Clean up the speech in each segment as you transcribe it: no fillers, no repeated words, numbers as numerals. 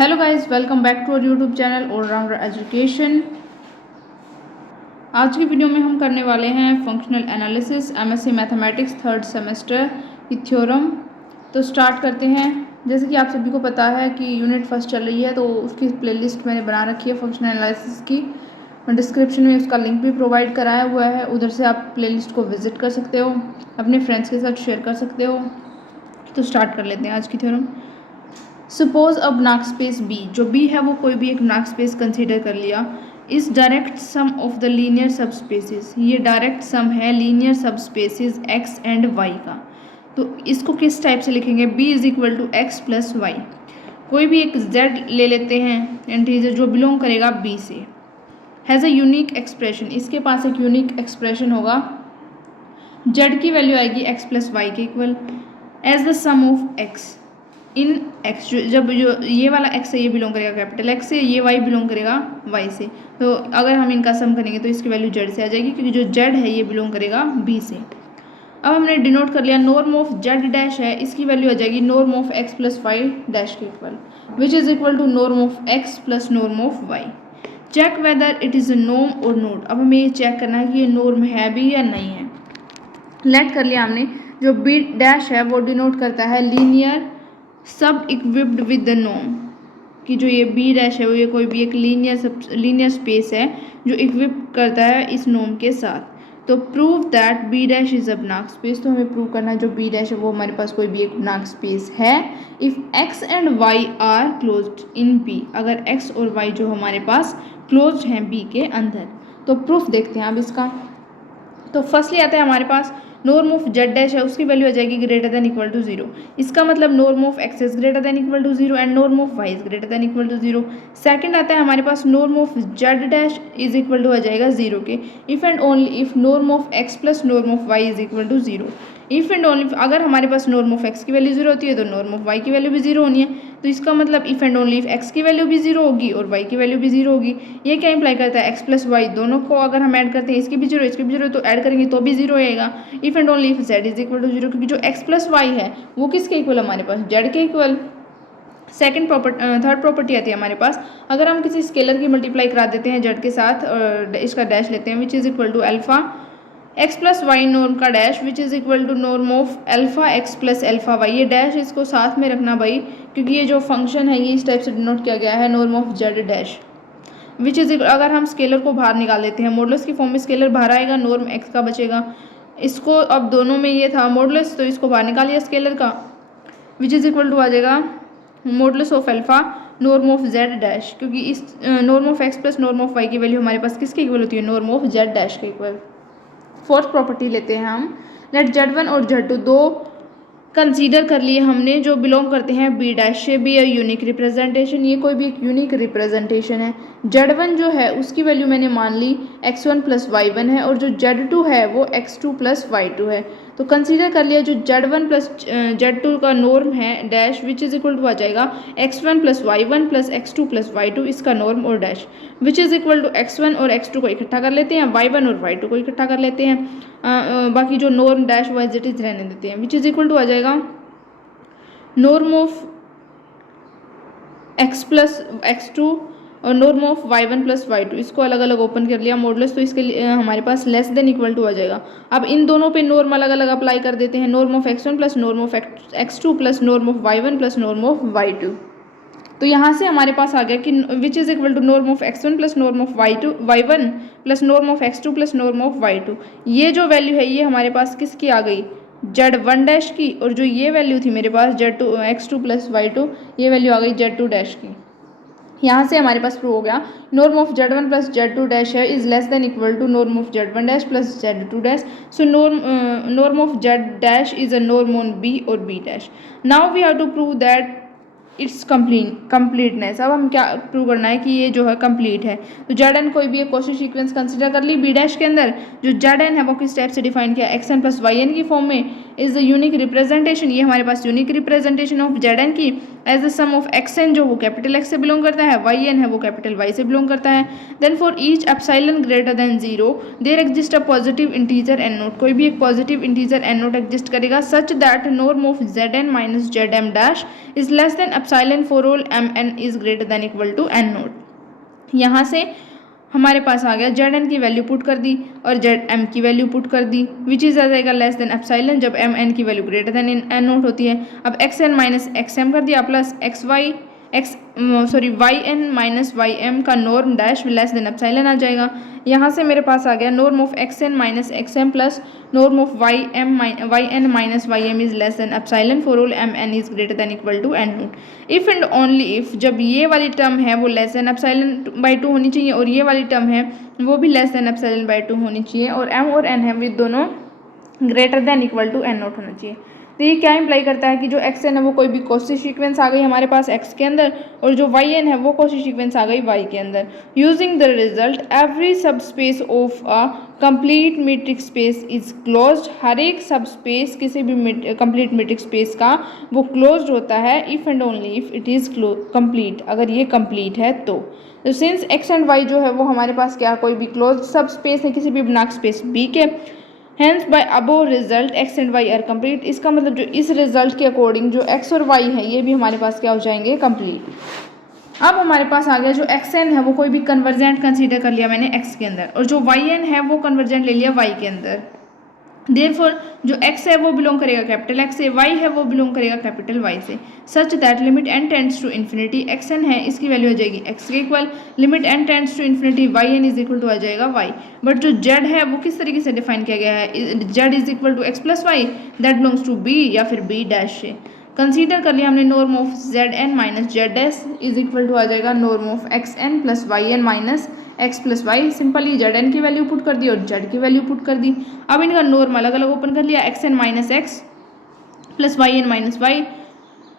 Hello guys, welcome back to our YouTube channel Allrounder Education. आज की video में हम करने वाले हैं functional analysis MSc mathematics third semester की थ्योरम। तो स्टार्ट करते हैं। जैसे कि आप सभी को पता है कि यूनिट फर्स्ट चल रही है, तो उसकी प्लेलिस्ट मैंने बना रखी है फंक्शनल एनालिसिस की। डिस्क्रिप्शन में उसका लिंक भी प्रोवाइड कराया हुआ है, उधर से आप प्लेलिस्ट को विजिट कर सकते हो, अपने फ्रेंड्स के साथ शेयर कर सकते हो। तो स्टार्ट कर लेते हैं आज की थ्योरम। सपोज अब नार्क स्पेस बी, जो बी है वो कोई भी एक नार्क स्पेस कंसीडर कर लिया, is direct sum of the linear सब स्पेसिस। ये डायरेक्ट सम है लीनियर सब स्पेसिस एक्स एंड वाई का। तो इसको किस टाइप से लिखेंगे? B is equal to X plus Y. कोई भी एक जेड ले लेते हैं इंटीजर जो बिलोंग करेगा बी से, हैज़ अ यूनिक एक्सप्रेशन। इसके पास एक यूनिक एक्सप्रेशन होगा, जेड की वैल्यू आएगी एक्स प्लस वाई के equal, as the sum of X in X. जब जो ये वाला एक्स है ये बिलोंग करेगा कैपिटल एक्स से, ये वाई बिलोंग करेगा वाई से। तो अगर हम इनका सम करेंगे तो इसकी वैल्यू जेड से आ जाएगी, क्योंकि जो जेड है ये बिलोंग करेगा बी से। अब हमने डिनोट कर लिया नॉर्म ऑफ जेड डैश है, इसकी वैल्यू आ जाएगी norm of X plus Y dash के equal, which is equal to norm of X plus norm of Y. Check whether it is a norm or not. अब हमें ये check करना है कि ये नॉर्म है भी या नहीं है। लेट कर लिया हमने, जो बी डैश है वो डिनोट करता है लीनियर सब इक्विप्ड विद द नॉर्म, कि जो ये बी डैश है वो ये कोई भी एक लीनियर स्पेस है जो इक्विप करता है इस नॉर्म के साथ। तो prove that B dash is a नार्क स्पेस। तो हमें प्रूव करना है जो बी डैश है वो हमारे पास कोई भी एक नार्क स्पेस है if X and Y are closed in B. अगर एक्स और वाई जो हमारे पास क्लोज्ड हैं बी के अंदर। तो प्रूफ देखते हैं अब इसका। तो फर्स्टली आता है हमारे पास नॉर्म ऑफ जेड डैश है, उसकी वैल्यू आ जाएगी greater than equal to zero. इसका मतलब norm of X is greater than equal to zero and norm of Y is greater than equal to zero. Second आता है हमारे पास norm of Z dash is equal to आ जाएगा zero के, if and only if norm of X plus norm of Y is equal to zero. If and only अगर हमारे पास नॉर्म ऑफ एक्स की वैल्यू जीरो होती है तो नॉर्म ऑफ वाई की वैल्यू भी जीरो होनी है। तो इसका मतलब if and only if x की वैल्यू भी जीरो होगी और वाई की वैल्यू भी जीरो होगी। ये क्या इंप्लाई करता है? एक्स प्लस वाई दोनों को अगर हम ऐड करते हैं, इसकी भी जीरो इसकी भी जीरो, तो ऐड करेंगे तो भी जीरो आएगा। If and only if Z is equal to zero, क्योंकि जो एक्स प्लस वाई है वो किसके इक्वल हमारे पास? जेड के इक्वल। थर्ड प्रॉपर्टी आती है हमारे पास, अगर हम किसी स्केलर की मल्टीप्लाई करा देते हैं जेड के साथ और इसका डैश लेते हैं which is equal to alpha X plus Y norm का dash which is equal to norm of alpha X plus alpha Y. ये डैश इसको साथ में रखना भाई, क्योंकि ये जो फंक्शन है ये इस टाइप से डिनोट किया गया है norm of Z dash which is. अगर हम स्केलर को बाहर निकाल लेते हैं, मॉडुलस की फॉर्म में स्केलर बाहर आएगा, नॉर्म एक्स का बचेगा। इसको अब दोनों में ये था मॉडुलस, तो इसको बाहर निकालिए स्केलर का, विच इज इक्वल टू आ जाएगा modulus of alpha norm of Z dash, क्योंकि इस norm of X plus norm of Y की वैल्यू हमारे पास किसके इक्वल होती है? नॉर्म ऑफ जेड डैश के इक्वल। फोर्थ प्रॉपर्टी लेते हैं हम, लेट जेड वन और जेड टू दो कंसीडर कर लिए हमने जो बिलोंग करते हैं बी डैश से, बी यूनिक रिप्रेजेंटेशन। ये कोई भी एक यूनिक रिप्रेजेंटेशन है। जेड वन जो है उसकी वैल्यू मैंने मान ली X one plus Y one है, और जो जेड टू है वो X two plus Y two है। तो कंसीडर कर लिया जो Z one plus Z two का नॉर्म है dash which is equal to आ जाएगा X one plus Y one plus X two plus Y two, इसका नॉर्म और dash which is equal to x one और एक्स टू को इकट्ठा कर लेते हैं, वाई वन और वाई टू को इकट्ठा कर लेते हैं, बाकी जो norm dash Y Z is रहने देते हैं, विच इज इक्वल टू आ जाएगा norm of X plus X two और norm of Y one plus Y two. इसको अलग अलग ओपन कर लिया मॉडुलस, तो इसके लिए हमारे पास लेस देन इक्वल टू आ जाएगा। अब इन दोनों पे नॉर्म अलग अलग अप्लाई कर देते हैं, norm of X one plus norm of X two plus norm of Y one plus norm of Y two. तो यहाँ से हमारे पास आ गया कि which is equal to norm of X one plus norm of Y one plus norm of X two plus norm of Y two. ये जो वैल्यू है ये हमारे पास किसकी आ गई? जेड वन डैश की, और जो ये वैल्यू थी मेरे पास Z two X two plus Y two, ये वैल्यू आ गई जेड टू डैश की। यहाँ से हमारे पास प्रूव हो गया norm of Z one plus Z two dash है is less than equal to norm of Z one dash plus Z two dash. So norm of Z dash is a norm on B और B dash. Now we have to prove that it's completeness. अब हम क्या prove करना है कि ये जो है कंप्लीट है। तो जेड एन कोई भी एक क्वेश्चन सीक्वेंस कंसिडर कर ली बी डैश के अंदर, जो जेड एन है वो किस टाइप से डिफाइन किया? X N plus Y N की फॉर्म में, इज द यूनिक रिप्रेजेंटेशन, ये हमारे पास unique representation of Z N की as the sum of X N, जो वो कैपिटल एक्स से बिलोंग करता है, वाई एन है वो कैपिटल वाई से बिलोंग करता है। Then for each epsilon greater than 0 there exist a positive integer N naught, कोई भी एक positive integer N naught exist करेगा such that norm of Z N minus Z M dash is less than epsilon for all M N is greater than equal to N naught. यहाँ से हमारे पास आ गया जेड एन की value put कर दी और जेड एम की वैल्यू पुट कर दी, विच इज़ आ जाएगा लेस देन एप्सिलॉन जब एम एन की value greater than N naught होती है। अब X N minus X M कर दिया plus Y N minus Y M का norm dash less than epsilon आ जाएगा। यहाँ से मेरे पास आ गया norm of X N minus X M plus norm of Y N minus Y M is less than epsilon for all M N is greater than equal to N naught. If and only if जब ये वाली term है वो less than epsilon by 2 होनी चाहिए और ये वाली टर्म है वो भी लेस देन एप्सिलॉन बाई 2 होनी चाहिए और एम और एन है वे दोनों greater than equal to N naught होना चाहिए। तो ये क्या इंप्लाई करता है कि जो एक्स एन है वो कोई भी कॉची सीक्वेंस आ गई हमारे पास एक्स के अंदर और जो वाई एन है वो कॉची सीक्वेंस आ गई वाई के अंदर। Using the result every subspace of a complete metric space is closed, हर एक सब स्पेस किसी भी कंप्लीट मीट्रिक स्पेस का वो क्लोज्ड होता है if and only if it is complete, अगर ये कंप्लीट है तो सिंस एक्स एंड वाई जो है वो हमारे पास क्या कोई भी क्लोज्ड सब स्पेस है किसी भी गुणांक स्पेस बी के, hence by above result x and Y are complete. इसका मतलब जो इस रिजल्ट के अकॉर्डिंग जो एक्स और वाई है ये भी हमारे पास क्या हो जाएंगे कंप्लीट। अब हमारे पास आ गया जो एक्स एन है वो कोई भी कन्वर्जेंट कंसीडर कर लिया मैंने एक्स के अंदर और जो वाई एन है वो कन्वर्जेंट ले लिया वाई के अंदर। देयरफॉर जो x है वो बिलोंग करेगा कैपिटल x से, y है वो बिलोंग करेगा कैपिटल y से, such that limit n tends to infinity X N है इसकी वैल्यू आ जाएगी x के equal, limit n tends to infinity y N is equal to आ जाएगा y। बट जो z है वो किस तरीके से डिफाइन किया गया है, z is equal to x plus y that belongs to b या फिर b डैश से। कंसीडर कर लिया हमने norm of Z N minus Z S is equal to आ जाएगा norm of X N plus Y N minus x plus Y. Simply Z N की value put कर दी और जेड की वैल्यू पुट कर दी। अब इनका नॉर्म अलग अलग ओपन कर लिया, x N minus x plus Y N minus y.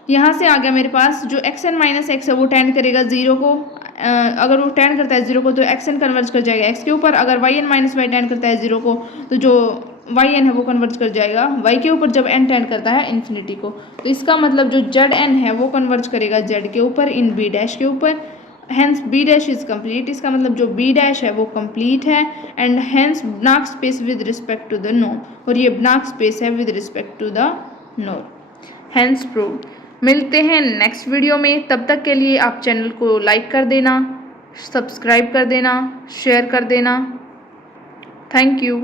यहाँ से आ गया मेरे पास जो एक्स एन माइनस एक्स है वो टेंड करेगा जीरो को, अगर वो टेंड करता है जीरो को तो एक्स एन कन्वर्ज कर जाएगा एक्स के ऊपर, अगर y N minus y tend करता है जीरो को तो जो वाई एन है वो कन्वर्ज कर जाएगा वाई के ऊपर जब एन टेंड करता है इन्फिनिटी को। तो इसका मतलब जो जेड एन है वो कन्वर्ज करेगा जेड के ऊपर इन बी डैश के ऊपर, hence B dash is complete. इसका मतलब जो बी डैश है वो कंप्लीट है and hence Banach space with respect to the नोड, और ये ब्नाक स्पेस है विद रिस्पेक्ट टू द नोड, हैंस प्रूव्ड। मिलते हैं नेक्स्ट वीडियो में, तब तक के लिए आप चैनल को लाइक कर देना, सब्सक्राइब कर देना, शेयर कर देना। Thank you.